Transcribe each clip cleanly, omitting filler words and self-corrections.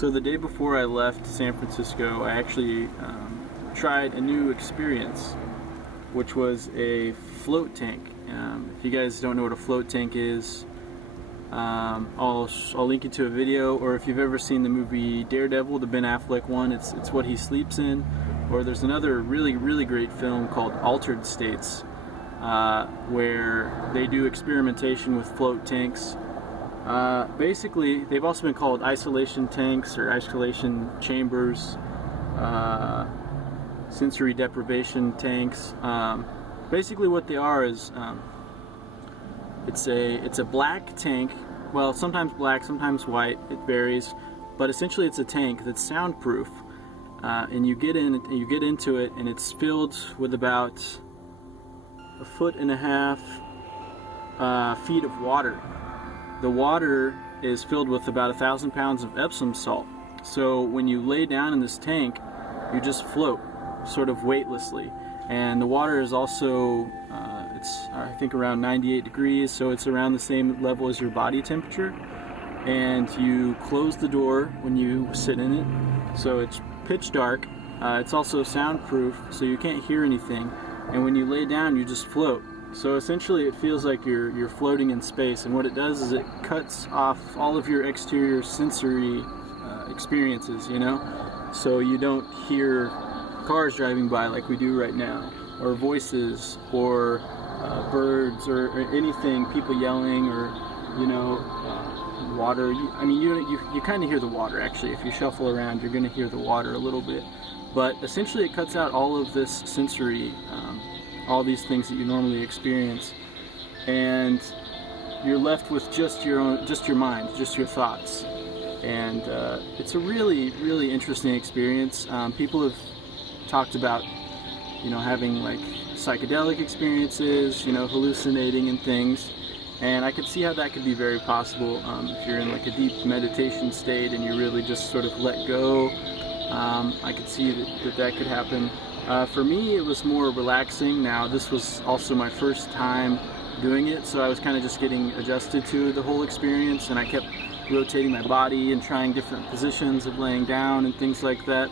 So the day before I left San Francisco, I actually tried a new experience, which was a float tank. If you guys don't know what a float tank is, I'll link you to a video, or if you've ever seen the movie Daredevil, the Ben Affleck one, it's what he sleeps in. Or there's another really great film called Altered States, where they do experimentation with float tanks. Basically, they've also been called isolation tanks or isolation chambers, sensory deprivation tanks. Basically what they are is it's a black tank, well, sometimes black, sometimes white, it varies, but essentially it's a tank that's soundproof, and you get into it, and it's filled with about 1.5 feet of water. The water is filled with about 1,000 pounds of Epsom salt. So when you lay down in this tank, you just float, sort of weightlessly. And the water is also, it's I think around 98 degrees, so it's around the same level as your body temperature. And you close the door when you sit in it, so it's pitch dark. It's also soundproof, so you can't hear anything. And when you lay down, you just float. So essentially it feels like you're floating in space, and what it does is it cuts off all of your exterior sensory experiences, you know? So you don't hear cars driving by like we do right now, or voices, or birds, or anything, people yelling, or, you know, water. I mean, you kind of hear the water, actually. If you shuffle around, you're going to hear the water a little bit. But essentially it cuts out all of this sensory, all these things that you normally experience, and you're left with just your mind, just your thoughts. And it's a really interesting experience. People have talked about, you know, having like psychedelic experiences, you know, hallucinating and things, and I could see how that could be very possible if you're in like a deep meditation state and you really just sort of let go. I could see that could happen. For me, it was more relaxing. Now, this was also my first time doing it, so I was kind of just getting adjusted to the whole experience, and I kept rotating my body and trying different positions of laying down and things like that.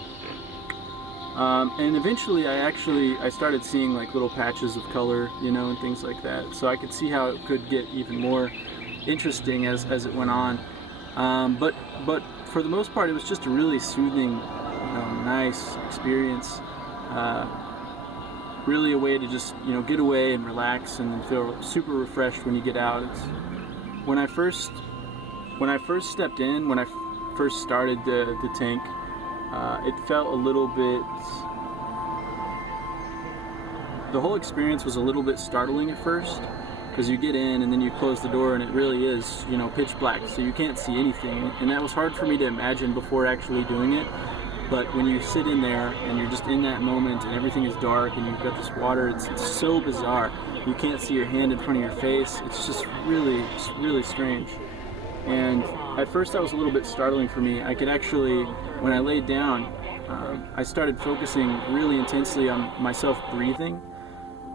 And eventually I started seeing like little patches of color, you know, and things like that. So I could see how it could get even more interesting as it went on. But for the most part, it was just a really soothing, you know, nice experience. Really a way to just, you know, get away and relax and feel super refreshed when you get out. When I first stepped in, when I first started the tank, it felt a little bit, the whole experience was a little bit startling at first, because you get in and then you close the door and it really is, you know, pitch black, so you can't see anything, and that was hard for me to imagine before actually doing it. But when you sit in there and you're just in that moment and everything is dark and you've got this water, it's so bizarre. You can't see your hand in front of your face. It's just really strange. And at first that was a little bit startling for me. I could actually, when I laid down, I started focusing really intensely on myself breathing,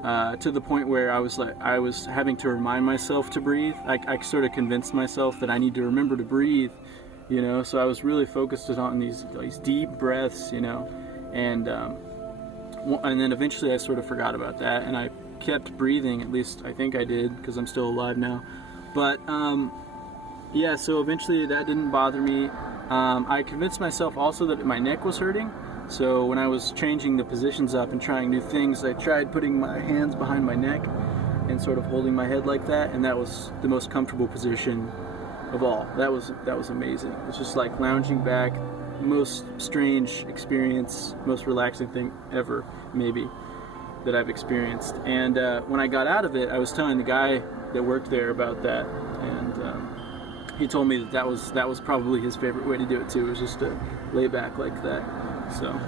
to the point where I was having to remind myself to breathe. I sort of convinced myself that I need to remember to breathe, you know, so I was really focused on these deep breaths, you know, and then eventually I sort of forgot about that, and I kept breathing, at least I think I did, because I'm still alive now. But yeah, so eventually that didn't bother me. I convinced myself also that my neck was hurting, so when I was changing the positions up and trying new things, I tried putting my hands behind my neck and sort of holding my head like that, and that was the most comfortable position of all. That was amazing. It's just like lounging back, most strange experience, most relaxing thing ever, maybe, that I've experienced. And when I got out of it, I was telling the guy that worked there about that, and he told me that was probably his favorite way to do it too, was just to lay back like that. So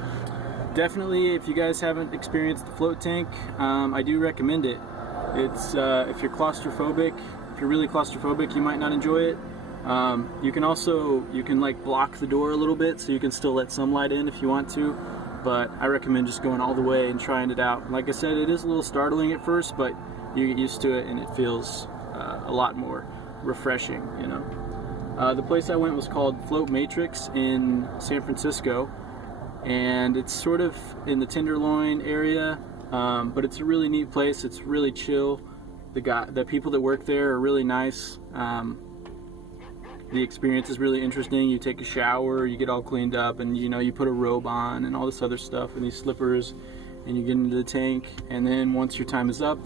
definitely, if you guys haven't experienced the float tank, I do recommend it. It's if you're claustrophobic, if you're really claustrophobic, you might not enjoy it. You can like block the door a little bit so you can still let some light in if you want to, but I recommend just going all the way and trying it out. Like I said, it is a little startling at first, but you get used to it and it feels a lot more refreshing, you know. The place I went was called Float Matrix in San Francisco, and it's sort of in the Tenderloin area, but it's a really neat place. It's really chill. The people that work there are really nice. The experience is really interesting. You take a shower, you get all cleaned up, and you put a robe on and all this other stuff and these slippers, and you get into the tank, and then once your time is up,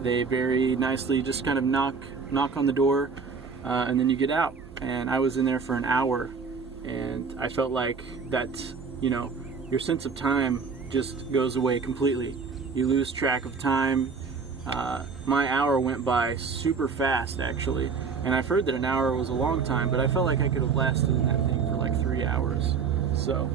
they very nicely just kind of knock on the door, and then you get out. And I was in there for an hour, and I felt like that, your sense of time just goes away completely. You lose track of time. My hour went by super fast, actually. And I've heard that an hour was a long time, but I felt like I could have lasted in that thing for like 3 hours. So